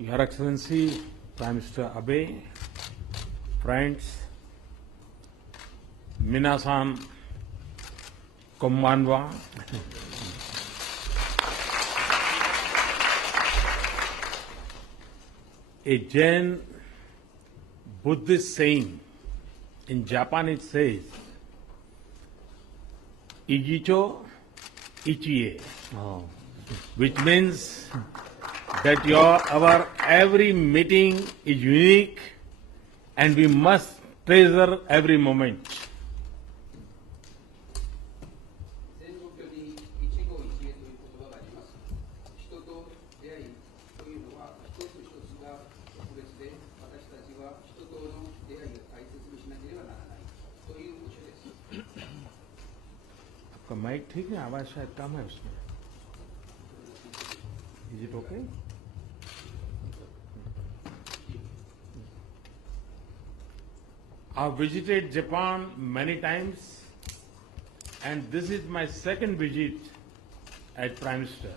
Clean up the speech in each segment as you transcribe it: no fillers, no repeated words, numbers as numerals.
Your Excellency, Prime Minister Abe, friends, Minasan Kombanwa, a Jain Buddhist saying in Japan it says, Ijicho Ichie, which means that our every meeting is unique and we must treasure every moment. 戦国記に一期一会という言葉があります。人と出会いというのは一つ一つが特別で、私たちは人との出会いを大切にしなければならないという教えです。 आपका mic ठीक है, आवाज शायद कम है उसमें. Is it okay? I've visited Japan many times, and this is my second visit as Prime Minister.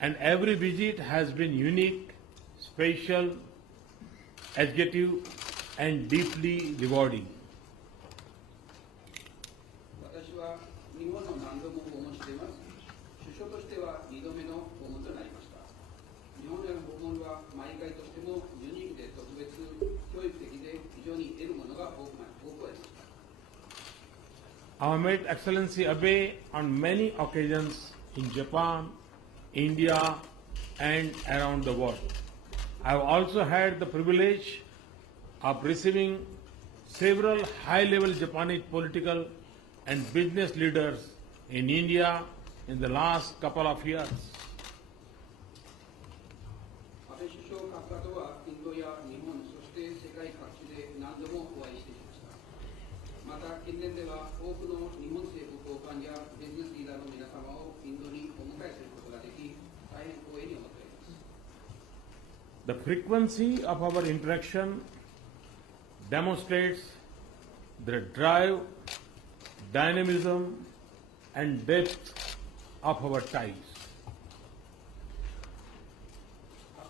And every visit has been unique, special, educative, and deeply rewarding. 私は日本の何度も訪問しています。首相としては2度目の訪問となりました。日本への訪問は毎回としてもユニークで特別、教育的で非常に得るものが多くありました。 I have met Excellency Abe on many occasions in Japan, India, and around the world. I have also had the privilege of receiving several high-level Japanese political and business leaders in India in the last couple of years. 安倍首相閣下とはインドや日本、そして世界各地で何度もお会いしてきました。また近年では多くの日本政府高官やビジネスリーダーの皆様をインドにお迎えすることができ、大変光栄に思っております。 The frequency of our interaction demonstrates the drive, dynamism, and depth of our ties.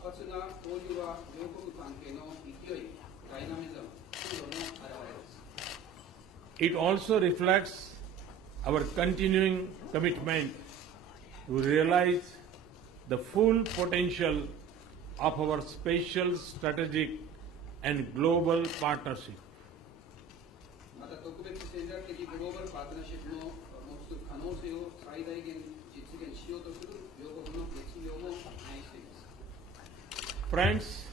活発な交流は両国関係の勢い、ダイナミズム、風土の表れです。 It also reflects our continuing commitment to realize the full potential of our spatial, strategic, and global partnership. また特別戦略的グローバルパートナーシップの持つ可能性を最大限実現しようとする両国の決意をも反映しています。 Friends,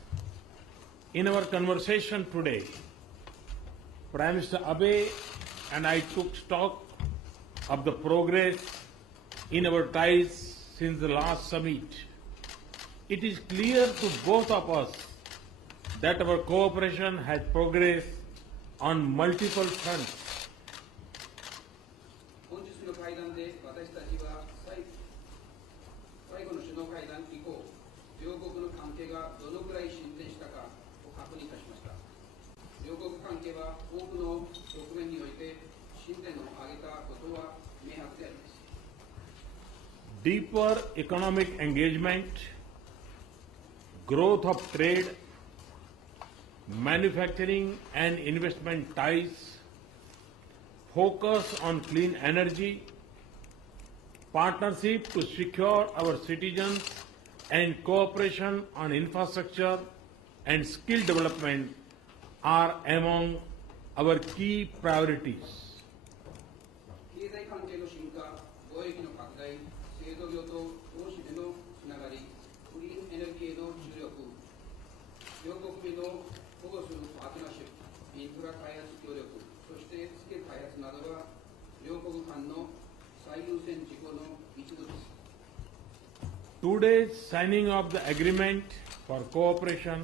in our conversation today, Prime Minister Abe and I took stock of the progress in our ties since the last summit. It is clear to both of us that our cooperation has progressed on multiple fronts. 本日の会談で私たちは最後の首脳会談以降、両国の関係がどのくらい進展したかを確認いたしました。両国関係は多くの側面において進展を上げたことは明白であります。 Deeper economic engagement, growth of trade, manufacturing and investment ties, focus on clean energy, partnership to secure our citizens, and cooperation on infrastructure and skill development are among our key priorities. 経済関係の深化、貿易の拡大、製造業と投資でのつながり、クリーンエネルギーへの注力、両国民の保護するパートナーシップ、インフラ開発協力、そしてスキル開発などが両国間の最優先事項の一部です。 Today's signing of the agreement for cooperation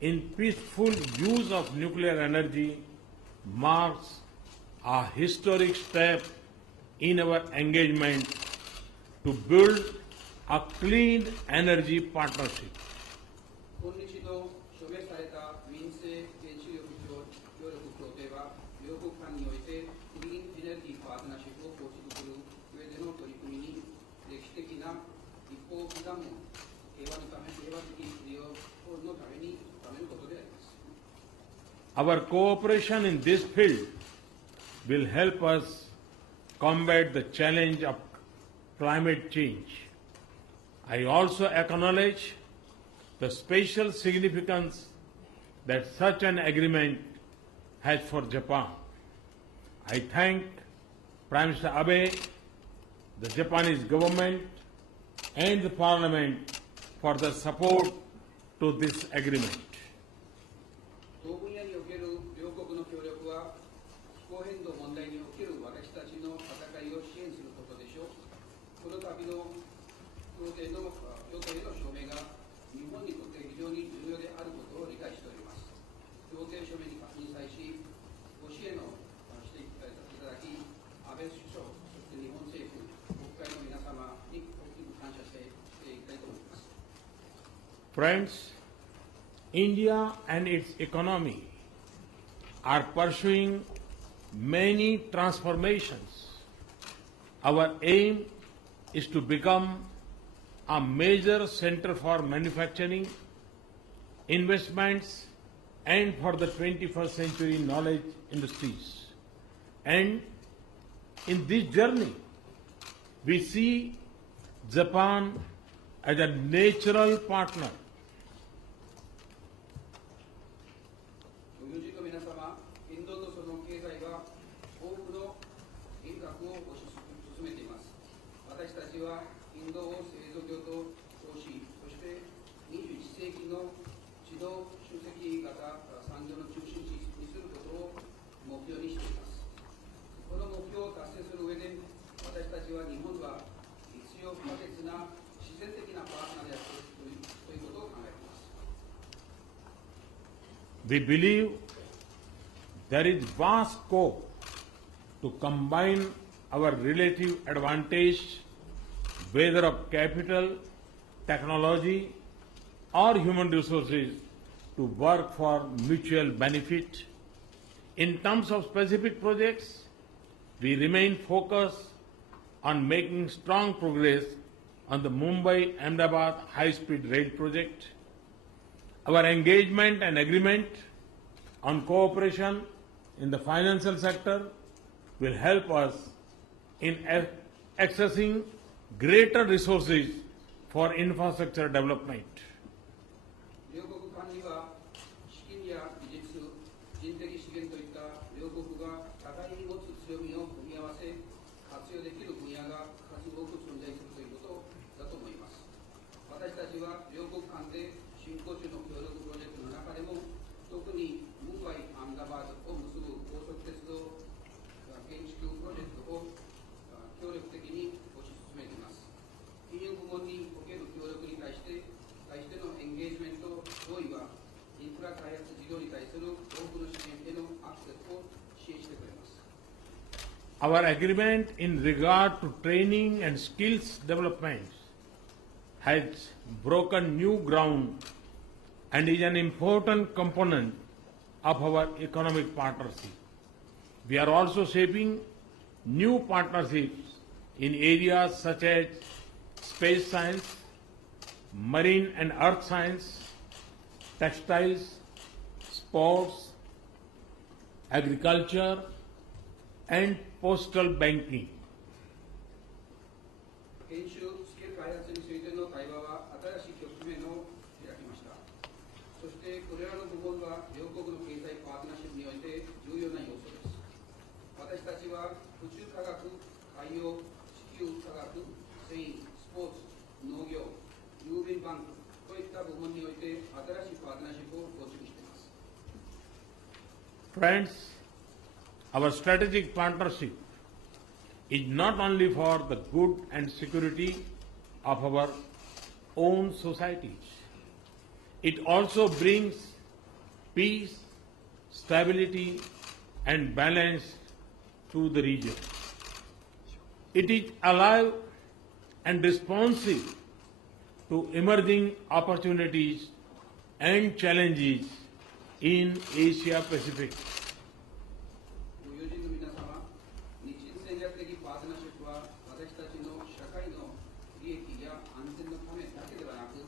in peaceful use of nuclear energy marks a historic step in our engagement to build a clean energy partnership. 今日の署名された民生原子力協力協定は、両国間においてクリーンエネルギーパートナーシップを構築する上での取り組みに歴史的な一歩を刻む平和のため、平和的利用のためのことであります。Our cooperation in this field will help us combat the challenge of climate change. I also acknowledge the special significance that such an agreement has for Japan. I thank Prime Minister Abe, the Japanese government, and the Parliament for the support to this agreement. 同分野における両国の協力は、気候変動問題における私たちの戦いを支援することでしょう。この度の協定への署名が日本にとって非常に重要であることを理解しております。協定署名に際し、ご支援をしていただき、安倍首相、そして日本政府、国会の皆様に大きく感謝していきたいと思います。Friends, India and its economy are pursuing many transformations. Our aim is to become a major center for manufacturing, investments, and for the 21st century knowledge industries. And in this journey, we see Japan as a natural partner. ご友人の皆様、インドのその経済は多くの変革を進めています。私たちはインドを製造業と投資、そして21世紀の指導集積型産業の中心地にすることを目標にしています。この目標を達成する上で、私たちは日本は必要不可欠な自然的なパートナーであるということを考えています。We believe there is vast scope to combine our relative advantage, whether of capital, technology, or human resources, to work for mutual benefit. In terms of specific projects, we remain focused on making strong progress on the Mumbai-Ahmedabad high-speed rail project. Our engagement and agreement on cooperation in the financial sector will help us in accessing greater resources for infrastructure development. 両国間には資金や技術、人的資源といった両国が互いに持つ強みを組み合わせ活用できる分野が数多く存在するということだと思います。私たちは両国間で進行中の協力プロジェクトの中でも特にムンバイ・アンダバードを結ぶ高速鉄道建築プロジェクトを協力的に推し進めています。金融部門における協力に対してのエンゲージメント合意はインフラ開発事業に対する多くの資源へのアクセスを支援してくれます。Our agreement in regard to training and skills development has broken new ground and is an important component of our economic partnership. We are also shaping new partnerships in areas such as space science, marine and earth science, textiles, sports, agriculture, and postal banking. 研修スキル開発についての対話は新しい局面を開きました。そしてこれらの部分は両国の経済パートナーシップにおいて重要な要素です。私たちは宇宙科学、海洋、地球科学、繊維、スポーツ、農業、郵便バンクといった部門において新しいパートナーシップを構築しています。Friends, our strategic partnership is not only for the good and security of our own societies. It also brings peace, stability, and balance to the region. It is alive and responsive to emerging opportunities and challenges in Asia Pacific. ご友人の皆様、日印戦略的パートナーシップは私たちの社会の利益や安全のためだけではなく、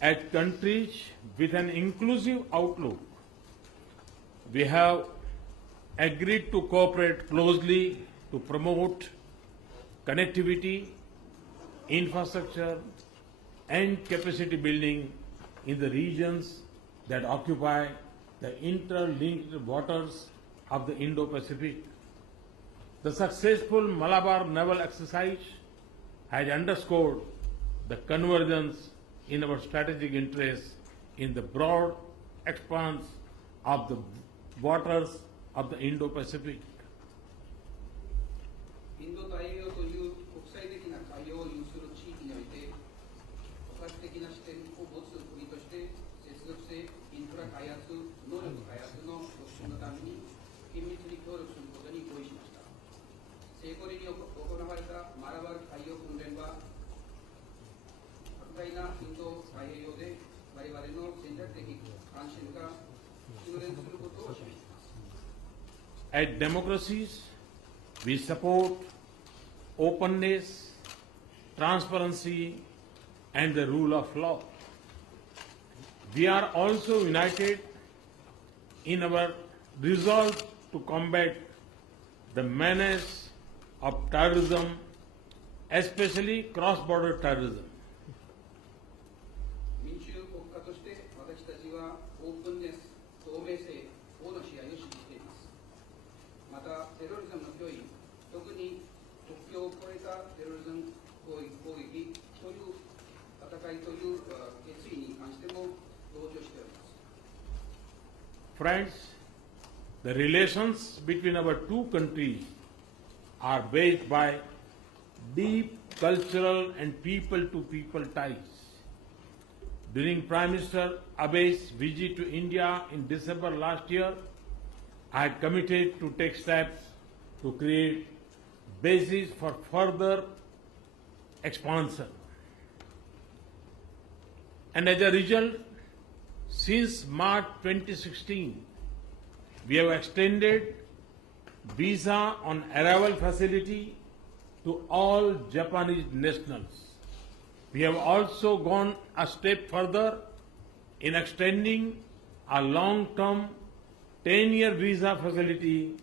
As countries with an inclusive outlook, we have agreed to cooperate closely to promote connectivity, infrastructure, and capacity building in the regions that occupy the interlinked waters of the Indo-Pacific. The successful Malabar naval exercise has underscored the convergence in our strategic interests in the broad expanse of the waters of the Indo-Pacific. インド太平洋という国際的な海洋を有する地域において、包括的な視点を持つ国として接続性インフラ開発、能力開発の促進のために緊密に協力することに合意しました。成功に行われたマラバル海洋訓練は、拡大なインド太平洋で我々の戦略的関心が優先することを示します。As democracies, we support openness, transparency, and the rule of law. We are also united in our resolve to combat the menace of terrorism, especially cross-border terrorism. 民主国家として私たちはオープンネス、透明性、法の支配を支持しています。また、テロリズムの脅威、特に国境を越えたテロリズム攻撃という戦いという決意に関しても同調しております。Friends, the relations between our two countries are based by deep cultural and people-to-people ties. During Prime Minister Abe's visit to India in December last year, I had committed to take steps to create basis for further expansion. And as a result, since March 2016, we have extended visa on arrival facility to all Japanese nationals. We have also gone a step further in extending a long-term 10-year visa facility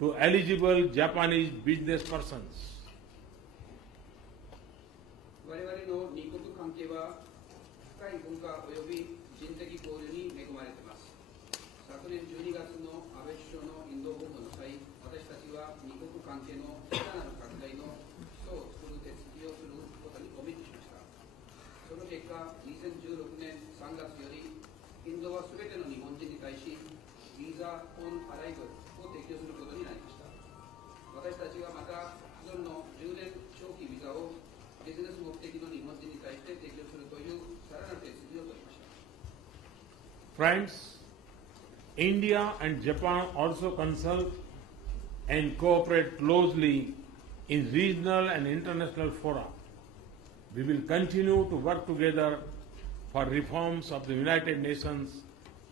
to eligible Japanese business persons. 我々の二国関係は深い文化及び人的交流に恵まれています。昨年12月の安倍首相のインド訪問の際、私たちは二国関係のさらなる拡大の基礎を作る手続きをすることにコミットしました。その結果、2016年3月より、インドはすべての日本人に対し、ビザ・オン・アライブを提供することになりました。私たちはまた、既存の10年長期ビザをビジネス目的の日本人に対して提供するというさらなる手続きを取りました。Friends, India and Japan also consult and cooperate closely in regional and international fora. We will continue to work together for reforms of the United Nations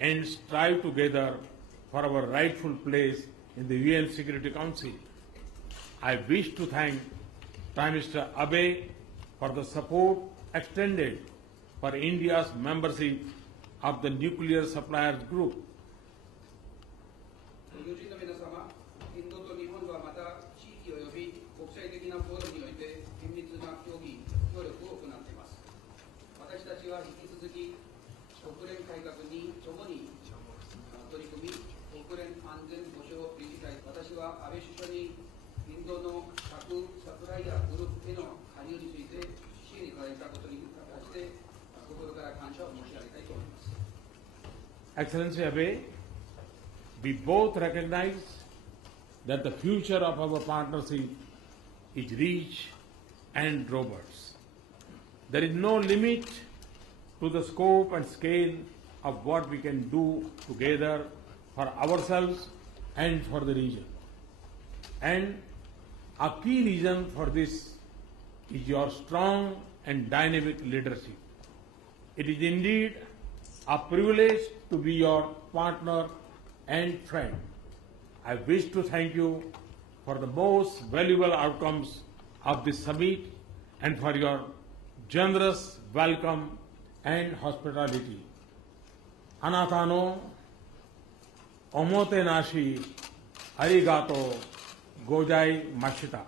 and strive together for our rightful place in the UN Security Council. I wish to thank Prime Minister Abe for the support extended for India's membership of the Nuclear Suppliers Group. 友人の皆様、インドと日本はまた地域及び国際的なフォーラムにおいて緊密な協議、協力を行っています。私たちは引き続き国連改革に共に取り組み、国連安全保障理事会、私は安倍首相にインドの核サプライヤーグループへの加入について支援いただいたことに関して心から感謝を申し上げたいと思います。Excellency Abe, we both recognize that the future of our partnership is rich and robust. There is no limit to the scope and scale of what we can do together for ourselves and for the region. And a key reason for this is your strong and dynamic leadership. It is indeed a privilege to be your partner and friend. I wish to thank you for the most valuable outcomes of this summit and for your generous welcome and hospitality. Anatano, omotenashi, arigato, gozai mashita.